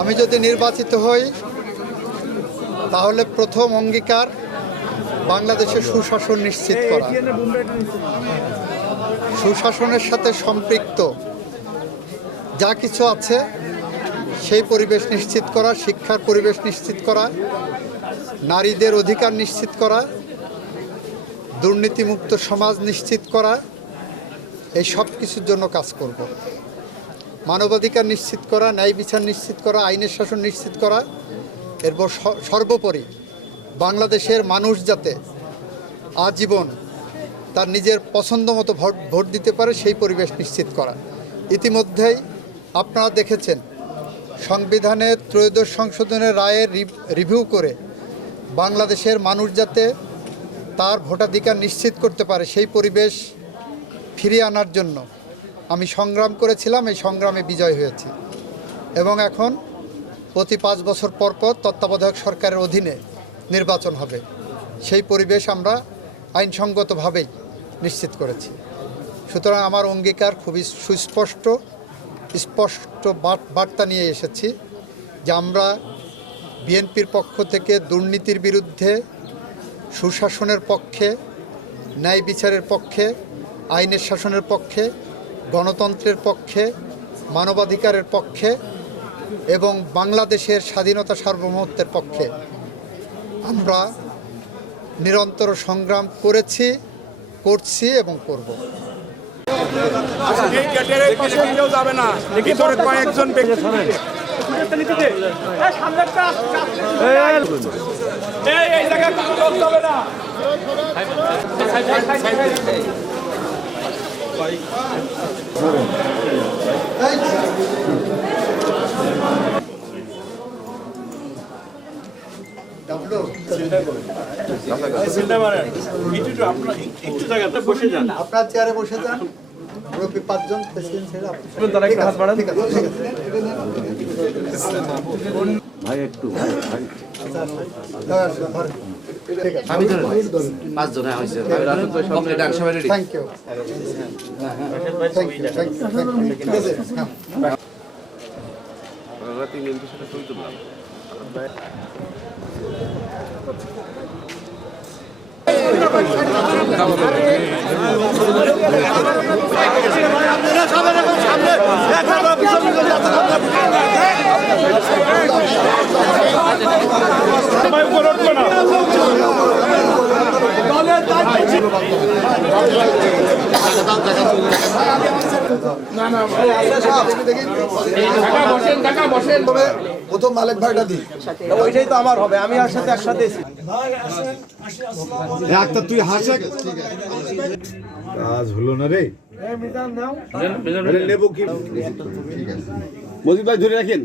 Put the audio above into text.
আমি যদি নির্বাচিত হই তাহলে প্রথম অঙ্গীকার বাংলাদেশে সুশাসন নিশ্চিত করা, সুশাসনের সাথে সম্পৃক্ত যা কিছু আছে সেই পরিবেশ নিশ্চিত করা, শিক্ষার পরিবেশ নিশ্চিত করা, নারীদের অধিকার নিশ্চিত করা, দুর্নীতিমুক্ত সমাজ নিশ্চিত করা, এই সব কিছুর জন্য কাজ করব। মানবাধিকার নিশ্চিত করা, ন্যায় বিচার নিশ্চিত করা, আইনের শাসন নিশ্চিত করা, এরপর সর্বোপরি বাংলাদেশের মানুষ যাতে আজীবন তার নিজের পছন্দ মতো ভোট দিতে পারে সেই পরিবেশ নিশ্চিত করা। ইতিমধ্যেই আপনারা দেখেছেন সংবিধানের ত্রয়োদশ সংশোধনের রায়ের রিভিউ করে বাংলাদেশের মানুষ যাতে তার ভোটাধিকার নিশ্চিত করতে পারে সেই পরিবেশ ফিরিয়ে আনার জন্য আমি সংগ্রাম করেছিলাম, এই সংগ্রামে বিজয় হয়েছি এবং এখন প্রতি 5 বছর পর পর তত্ত্বাবধায়ক সরকারের অধীনে নির্বাচন হবে, সেই পরিবেশ আমরা আইনসঙ্গতভাবেই নিশ্চিত করেছি। সুতরাং আমার অঙ্গীকার খুবই সুস্পষ্ট, স্পষ্ট বার্তা নিয়ে এসেছি যে আমরা বিএনপির পক্ষ থেকে দুর্নীতির বিরুদ্ধে, সুশাসনের পক্ষে, ন্যায় বিচারের পক্ষে, আইনের শাসনের পক্ষে, গণতন্ত্রের পক্ষে, মানবাধিকারের পক্ষে এবং বাংলাদেশের স্বাধীনতা সার্বভৌমত্বের পক্ষে আমরা নিরন্তর সংগ্রাম করেছি, করছি এবং করব। আপনার চেয়ারে বসে যান, মুরব্বী 5 জন, প্রেসিডেন্ট ছেড়ে ভাই একটু আমি পাঁচ জন হয়েছে। থ্যাংক ইউ, ঠিক আছে। প্রথম মালিক ভাইটা দিই, ওইটাই তো আমার হবে, আমি আর সাথে একসাথে তুই হাসে কাজ হলো না রে। নেবো কি মজিদ ভাই ধরে রাখেন।